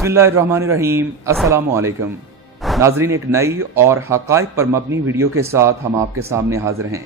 बिस्मिल्लाहिर्रहमानिर्रहीम। अस्सलामु अलैकुम नाजरीन, एक नई और हकाइक पर मबनी वीडियो के साथ हम आपके सामने हाजिर हैं।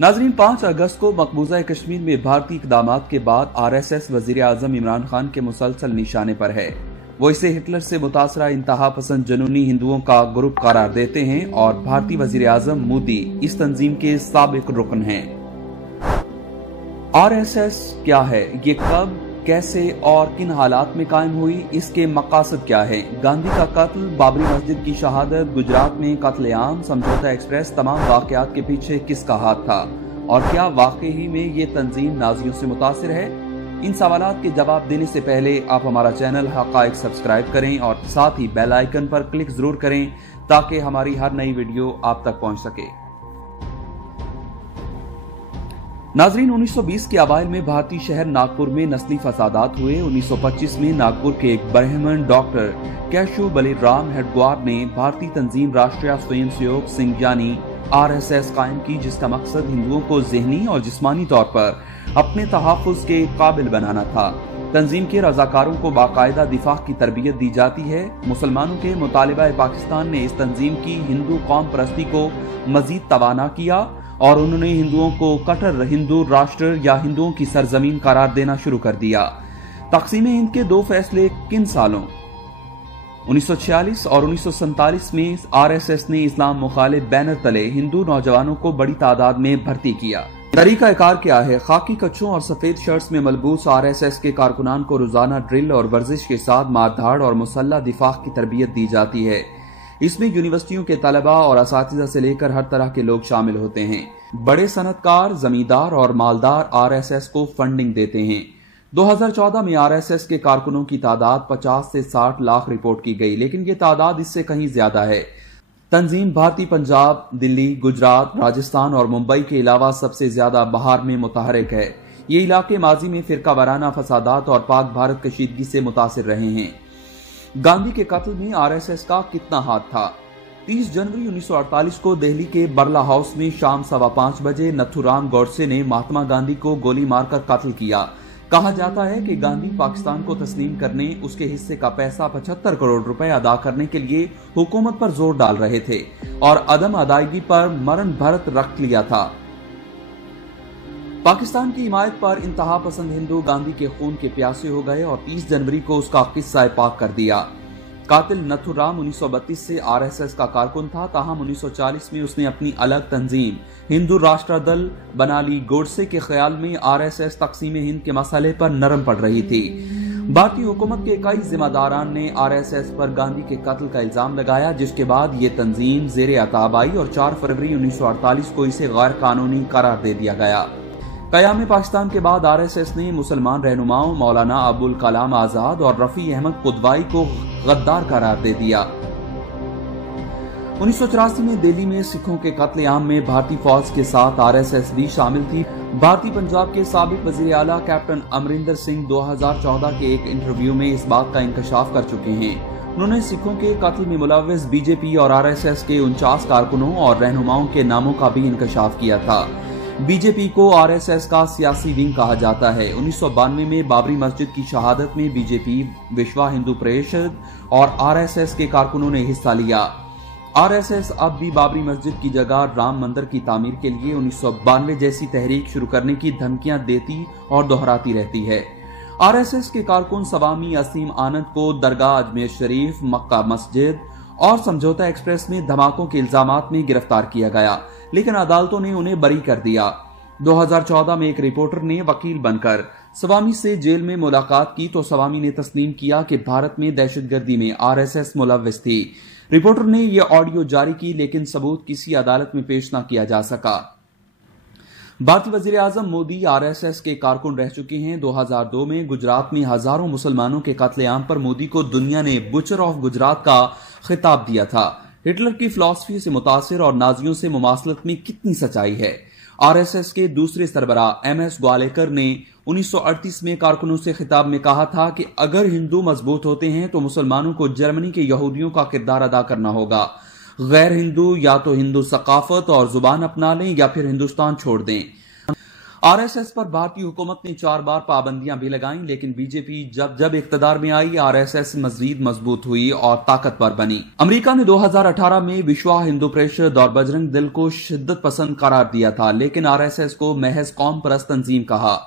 नाजरीन, 5 अगस्त को मकबूजा कश्मीर में भारतीय इक़दामात के बाद RSS वज़ीर आज़म इमरान खान के मुसलसल निशाने पर है। वो इसे हिटलर से मुतासरा इंतहा पसंद जनूनी हिंदुओं का ग्रुप करार देते हैं और भारतीय वज़ीर आज़म मोदी इस तंजीम के साबिक रुकन हैं। RSS क्या है, ये कब, कैसे और किन हालात में कायम हुई, इसके मकासद क्या है? गांधी का कत्ल, बाबरी मस्जिद की शहादत, गुजरात में कत्लेआम, समझौता एक्सप्रेस, तमाम वाकयात के पीछे किसका हाथ था और क्या वाकई ही में ये तंजीम नाजियों से मुतासिर है? इन सवालात के जवाब देने से पहले आप हमारा चैनल हकाइक सब्सक्राइब करें और साथ ही बेल आइकन पर क्लिक जरूर करें ताकि हमारी हर नई वीडियो आप तक पहुंच सके। नाजरीन, 1920 के अवाइल में भारतीय शहर नागपुर में नस्ली फसादात हुए। 1925 में नागपुर के एक ब्राह्मण डॉक्टर केशव बलिराम हेडगवार ने भारतीय तंजीम राष्ट्रीय स्वयंसेवक संघ यानी RSS कायम की, जिसका मकसद हिंदुओं को ज़हनी और जिस्मानी तौर पर अपने तहफ़्फ़ुज़ के काबिल बनाना था। तंजीम के रज़ाकारों को बाकायदा दिफा की तरबियत दी जाती है। मुसलमानों के मुतालिबा पाकिस्तान ने इस तंजीम की हिंदू कौम परस्ती को मजीद तवाना किया और उन्होंने हिंदुओं को कट्टर हिंदू राष्ट्र या हिंदुओं की सरजमीन करार देना शुरू कर दिया। तक़सीम हिंद के 2 फैसले किन सालों 1946 और 1947 में RSS ने इस्लाम मुखालिफ बैनर तले हिंदू नौजवानों को बड़ी तादाद में भर्ती किया। तरीका कार क्या है? खाकी कच्छों और सफेद शर्ट्स में मलबूस RSS के कारकुनान को रोजाना ड्रिल और वर्जिश के साथ मारधाड़ और मुसल्लह दिफा की तरबियत दी जाती है। इसमें यूनिवर्सिटियों के तलबा और असातिज़ा से लेकर हर तरह के लोग शामिल होते हैं। बड़े सनतकार, जमींदार और मालदार RSS को फंडिंग देते हैं। 2014 में RSS के कारकुनों की तादाद 50 से 60 लाख रिपोर्ट की गई, लेकिन ये तादाद इससे कहीं ज्यादा है। तंजीम भारतीय पंजाब, दिल्ली, गुजरात, राजस्थान और मुंबई के अलावा सबसे ज्यादा बहार में मुतहरिक है। ये इलाके माजी में फिरका वाराना फसादात और पाक भारत कशीदगी से मुतासिर रहे हैं। गांधी के कत्ल में RSS का कितना हाथ था? 30 जनवरी 1948 को दिल्ली के बरला हाउस में शाम 5:15 बजे नथुराम गौडसे ने महात्मा गांधी को गोली मारकर कत्ल किया। कहा जाता है कि गांधी पाकिस्तान को तस्लीम करने, उसके हिस्से का पैसा 75 करोड़ रुपए अदा करने के लिए हुकूमत पर जोर डाल रहे थे और अदम अदायगी पर मरण भरत रख लिया था। पाकिस्तान की हिमायत पर इंतहा पसंद हिंदू गांधी के खून के प्यासे हो गए और 30 जनवरी को उसका किस्सा पाक कर दिया। कातिल नथुराम 1932 से RSS का कारकुन था, ताहम 1940 में उसने अपनी अलग तंजीम हिंदू राष्ट्र दल बना ली। गोडसे के ख्याल में RSS तकसीम हिंद के मसले पर नरम पड़ रही थी। भारतीय हुकूमत के कई जिम्मेदारान ने RSS पर गांधी के कत्ल का इल्जाम लगाया, जिसके बाद ये तंजीम जेर अताब आई और 4 फरवरी 1948 को इसे गैर कानूनी करार दे दिया गया। क़याम पाकिस्तान के बाद RSS ने मुसलमान रहनुमाओं मौलाना अबुल कलाम आजाद और रफी अहमद कुदवाई को गद्दार करार दे दिया। 1984 में दिल्ली में सिखों के कत्लेआम में भारतीय फौज के साथ RSS भी शामिल थी। भारतीय पंजाब के साबिक वजीर आला कैप्टन अमरिंदर सिंह 2014 के एक इंटरव्यू में इस बात का इंकशाफ कर चुके हैं। उन्होंने सिखों के कत्ल में मुलव्वस BJP और RSS के 49 कारकुनों और रहनुमाओं के नामों का भी इंकशाफ किया था। BJP को RSS का सियासी विंग कहा जाता है। 1992 में बाबरी मस्जिद की शहादत में BJP, विश्व हिंदू परिषद और RSS के कारकुनों ने हिस्सा लिया। RSS अब भी बाबरी मस्जिद की जगह राम मंदिर की तामीर के लिए 1992 जैसी तहरीक शुरू करने की धमकियां देती और दोहराती रहती है। RSS के कारकुन सवामी असीम आनंद को दरगाह अजमेर शरीफ, मक्का मस्जिद और समझौता एक्सप्रेस में धमाकों के इल्जामात में गिरफ्तार किया गया, लेकिन अदालतों ने उन्हें बरी कर दिया। 2014 में एक रिपोर्टर ने वकील बनकर सवामी से जेल में मुलाकात की तो सवामी ने तस्लीम किया कि भारत में दहशतगर्दी में RSS मुलव्वस थी। रिपोर्टर ने यह ऑडियो जारी की, लेकिन सबूत किसी अदालत में पेश न किया जा सका। भारतीय वजीर आजम मोदी आरएसएस के कारकुन रह चुके हैं। 2002 में गुजरात में हजारों मुसलमानों के कत्लेआम पर मोदी को दुनिया ने बुचर ऑफ गुजरात का खिताब दिया था। हिटलर की फिलॉसफी से मुतासिर और नाजियों से मुमासलत में कितनी सच्चाई है। आरएसएस के दूसरे सरबराह एमएस ग्वालेकर ने 1938 में कारकुनों से खिताब में कहा था कि अगर हिंदू मजबूत होते हैं तो मुसलमानों को जर्मनी के यहूदियों का किरदार अदा करना होगा। गैर हिंदू या तो हिंदू सकाफत और जुबान अपना लें या फिर हिंदुस्तान छोड़ दें। आरएसएस पर भारतीय हुकूमत ने 4 बार पाबंदियां भी लगाईं, लेकिन बीजेपी जब इक्तदार में आई, आरएसएस मजीद मजबूत हुई और ताकतवर बनी। अमेरिका ने 2018 में विश्व हिंदू परिषद और बजरंग दल को शिद्दत पसंद करार दिया था, लेकिन आरएसएस को महज कौम परस्त तंजीम कहा।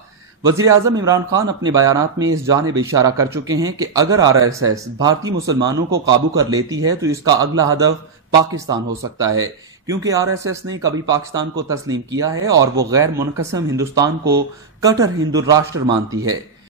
वजीर आजम इमरान खान अपने बयानात में इस जानिब इशारा कर चुके हैं कि अगर आरएसएस भारतीय मुसलमानों को काबू कर लेती है तो इसका अगला हदफ पाकिस्तान हो सकता है, क्योंकि आरएसएस ने कभी पाकिस्तान को तस्लीम किया है और वो गैर मुनक़सिम हिंदुस्तान को कट्टर हिंदू राष्ट्र मानती है।